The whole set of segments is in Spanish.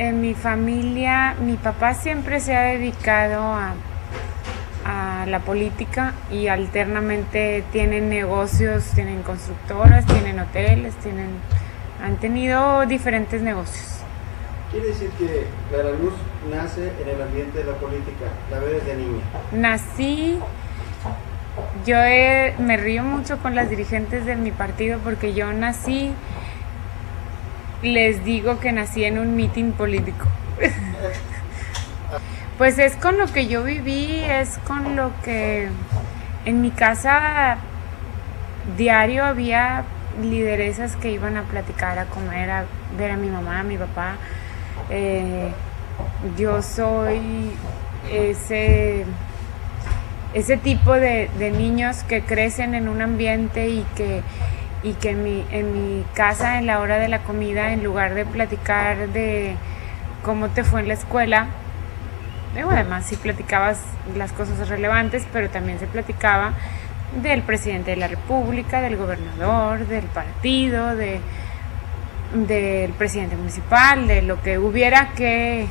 En mi familia, mi papá siempre se ha dedicado a la política y alternamente tienen negocios, tienen constructoras, tienen hoteles, han tenido diferentes negocios. Quiere decir que Clara Luz nace en el ambiente de la política, la ve desde niña. Nací, me río mucho con las dirigentes de mi partido porque yo nací, les digo que nací en un mitin político. Pues es con lo que yo viví, es con lo que en mi casa diario había lideresas que iban a platicar, a comer, a ver a mi mamá, a mi papá. Yo soy ese tipo de niños que crecen en un ambiente y que en mi casa, en la hora de la comida, en lugar de platicar de cómo te fue en la escuela, además sí platicabas las cosas relevantes, pero también se platicaba del presidente de la República, del gobernador, del partido, del presidente municipal, de lo que hubiera que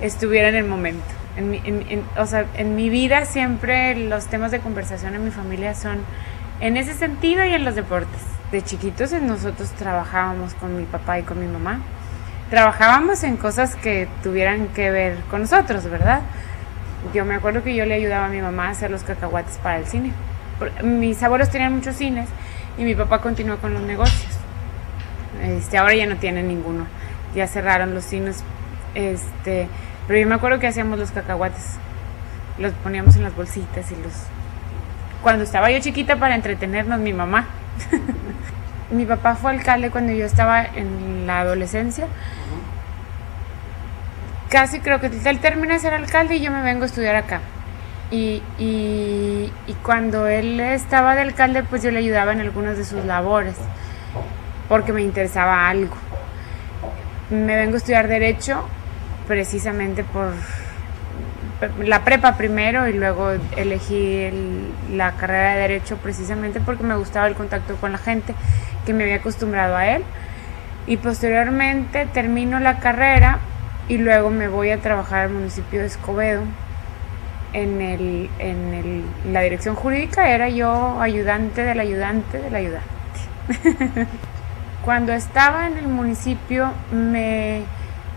estuviera en el momento. En mi vida siempre los temas de conversación en mi familia son en ese sentido y en los deportes. De chiquitos nosotros trabajábamos con mi papá y con mi mamá. Trabajábamos en cosas que tuvieran que ver con nosotros, ¿verdad? Yo me acuerdo que yo le ayudaba a mi mamá a hacer los cacahuates para el cine. Mis abuelos tenían muchos cines y mi papá continuó con los negocios. Ahora ya no tienen ninguno, ya cerraron los cines. Pero yo me acuerdo que hacíamos los cacahuates, los poníamos en las bolsitas cuando estaba yo chiquita para entretenernos, mi mamá. Mi papá fue alcalde cuando yo estaba en la adolescencia. Casi creo que él termina de ser alcalde y yo me vengo a estudiar acá. Y cuando él estaba de alcalde, pues yo le ayudaba en algunas de sus labores, porque me interesaba algo. Me vengo a estudiar Derecho, precisamente por la prepa primero y luego elegí la carrera de Derecho precisamente porque me gustaba el contacto con la gente, que me había acostumbrado a él. Y posteriormente termino la carrera y luego me voy a trabajar al municipio de Escobedo en la dirección jurídica. Era yo ayudante del ayudante del ayudante. Cuando estaba en el municipio me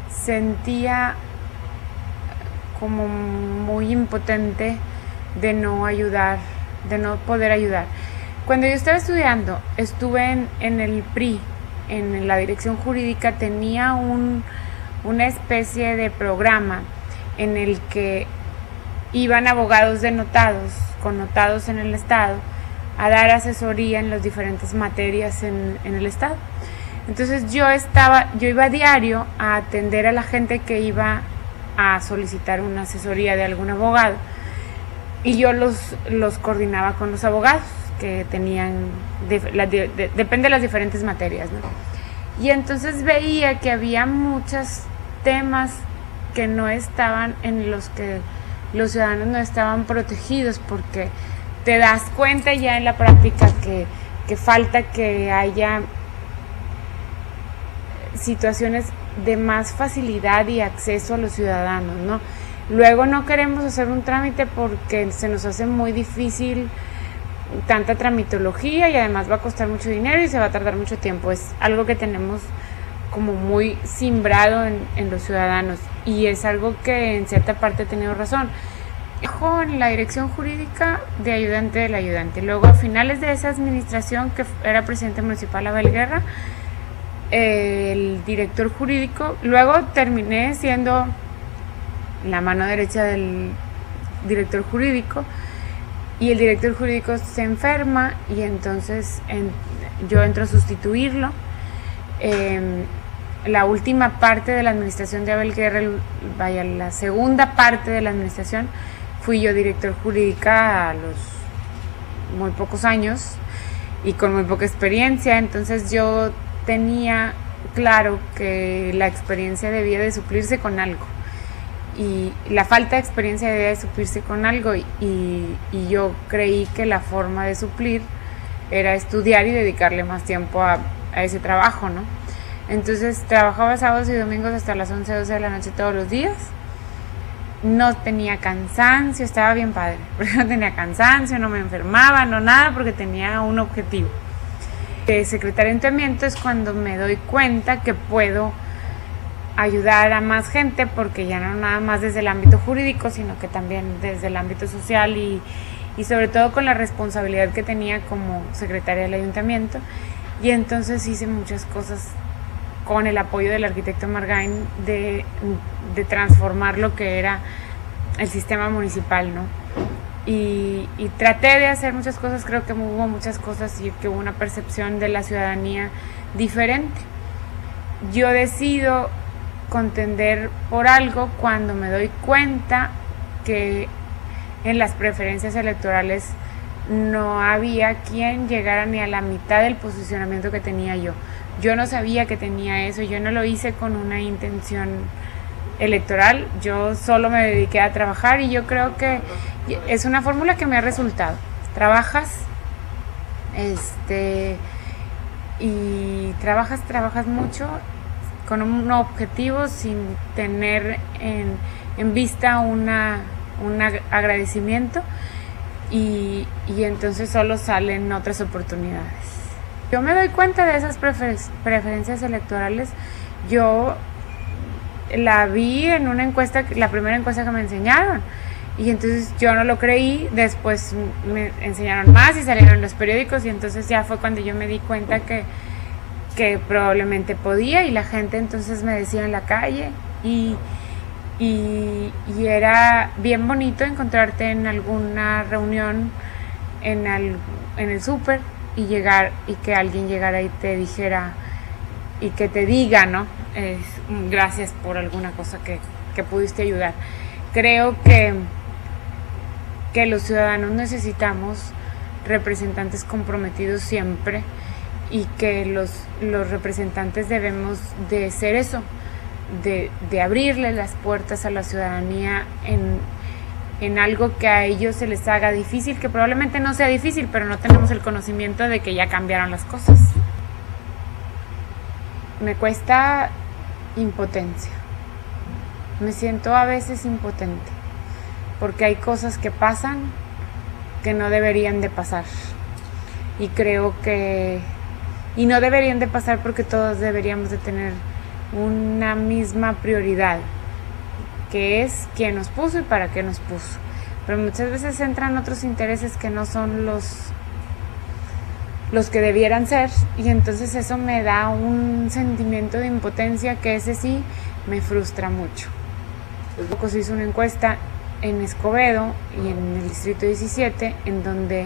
sentía como muy impotente de no ayudar, de no poder ayudar. Cuando yo estaba estudiando, estuve en el PRI, en la dirección jurídica. Tenía una especie de programa en el que iban abogados connotados en el estado, a dar asesoría en las diferentes materias en el estado. Entonces yo iba a diario a atender a la gente que iba a solicitar una asesoría de algún abogado, y yo los coordinaba con los abogados que tenían, depende de las diferentes materias, ¿no? Y entonces veía que había muchos temas que no estaban, en los que los ciudadanos no estaban protegidos, porque te das cuenta ya en la práctica que falta que haya situaciones de más facilidad y acceso a los ciudadanos, ¿no? Luego no queremos hacer un trámite porque se nos hace muy difícil tanta tramitología, y además va a costar mucho dinero y se va a tardar mucho tiempo. Es algo que tenemos como muy simbrado en los ciudadanos, y es algo que en cierta parte he tenido razón. En la dirección jurídica de ayudante del ayudante. Luego, a finales de esa administración, que era presidente municipal Abel Guerra, el director jurídico, luego terminé siendo la mano derecha del director jurídico, y el director jurídico se enferma y entonces yo entro a sustituirlo. La última parte de la administración de Abel Guerra, la segunda parte de la administración, fui yo director jurídica a los muy pocos años y con muy poca experiencia. Entonces yo tenía claro que la experiencia debía de suplirse con algo, y la falta de experiencia debía de suplirse con algo, y yo creí que la forma de suplir era estudiar y dedicarle más tiempo a ese trabajo, ¿no? Entonces trabajaba sábados y domingos hasta las 11, 12 de la noche todos los días. No tenía cansancio, estaba bien padre, porque no tenía cansancio, no me enfermaba, no nada, porque tenía un objetivo. Secretaria de Ayuntamiento es cuando me doy cuenta que puedo ayudar a más gente, porque ya no nada más desde el ámbito jurídico, sino que también desde el ámbito social y sobre todo con la responsabilidad que tenía como secretaria del Ayuntamiento. Y entonces hice muchas cosas con el apoyo del arquitecto Margain de transformar lo que era el sistema municipal, ¿no? Y traté de hacer muchas cosas, creo que hubo muchas cosas y que hubo una percepción de la ciudadanía diferente. Yo decido contender por algo cuando me doy cuenta que en las preferencias electorales no había quien llegara ni a la mitad del posicionamiento que tenía yo. Yo no sabía que tenía eso, yo no lo hice con una intención electoral, yo solo me dediqué a trabajar y yo creo que es una fórmula que me ha resultado. Trabajas, y trabajas mucho con un objetivo sin tener en vista un agradecimiento y entonces solo salen otras oportunidades. Yo me doy cuenta de esas preferencias electorales. Yo la vi en una encuesta, la primera encuesta que me enseñaron, y entonces yo no lo creí. Después me enseñaron más y salieron los periódicos, y entonces ya fue cuando yo me di cuenta que probablemente podía, y la gente entonces me decía en la calle, y era bien bonito encontrarte en alguna reunión en el súper y llegar y que alguien llegara y te dijera y que te diga, ¿no? Gracias por alguna cosa que pudiste ayudar. Creo que los ciudadanos necesitamos representantes comprometidos siempre, y que los representantes debemos de ser eso, de abrirle las puertas a la ciudadanía en algo que a ellos se les haga difícil, que probablemente no sea difícil, pero no tenemos el conocimiento de que ya cambiaron las cosas. Me cuesta impotencia. Me siento a veces impotente, porque hay cosas que pasan que no deberían de pasar. Y creo que... Y no deberían de pasar porque todos deberíamos de tener una misma prioridad, que es quién nos puso y para qué nos puso. Pero muchas veces entran otros intereses que no son los que debieran ser, y entonces eso me da un sentimiento de impotencia que ese sí me frustra mucho. Hace poco se hizo una encuesta en Escobedo y en el distrito 17 en donde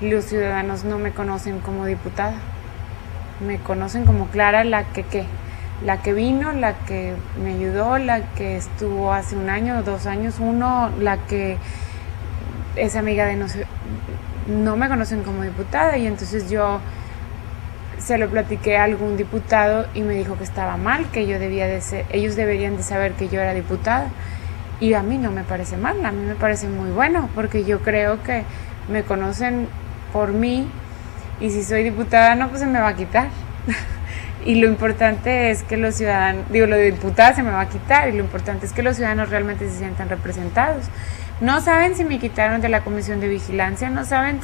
los ciudadanos no me conocen como diputada, me conocen como Clara, la que vino, la que me ayudó, la que estuvo hace 1 año, 2 años, la que es amiga de no me conocen como diputada. Y entonces yo se lo platiqué a algún diputado y me dijo que estaba mal, que ellos deberían de saber que yo era diputada, y a mí no me parece mal, a mí me parece muy bueno, porque yo creo que me conocen por mí, y si soy diputada no, pues se me va a quitar. Y lo importante es que los ciudadanos, lo de diputada se me va a quitar, y lo importante es que los ciudadanos realmente se sientan representados. No saben si me quitaron de la comisión de vigilancia, saben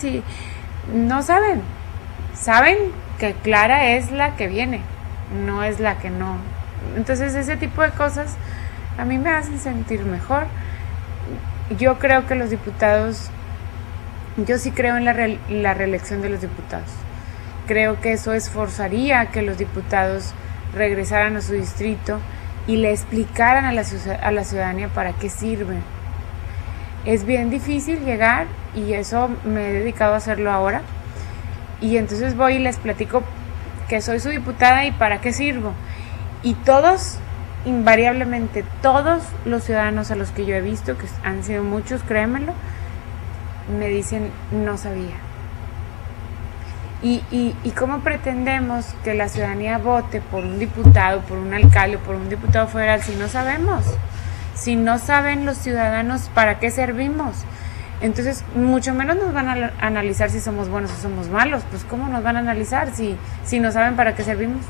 que Clara es la que viene, no es la que no. Entonces ese tipo de cosas a mí me hacen sentir mejor. Yo creo que los diputados, yo sí creo en la reelección de los diputados. Creo que eso esforzaría que los diputados regresaran a su distrito y le explicaran a la ciudadanía para qué sirven. Es bien difícil llegar, y eso me he dedicado a hacerlo ahora, y entonces voy y les platico que soy su diputada y para qué sirvo. Y todos, invariablemente, todos los ciudadanos a los que yo he visto, que han sido muchos, créemelo, me dicen, no sabía. ¿Y cómo pretendemos que la ciudadanía vote por un diputado, por un alcalde, por un diputado federal, si no sabemos? Si no saben los ciudadanos para qué servimos. Entonces, mucho menos nos van a analizar si somos buenos o somos malos. Pues, ¿cómo nos van a analizar si no saben para qué servimos?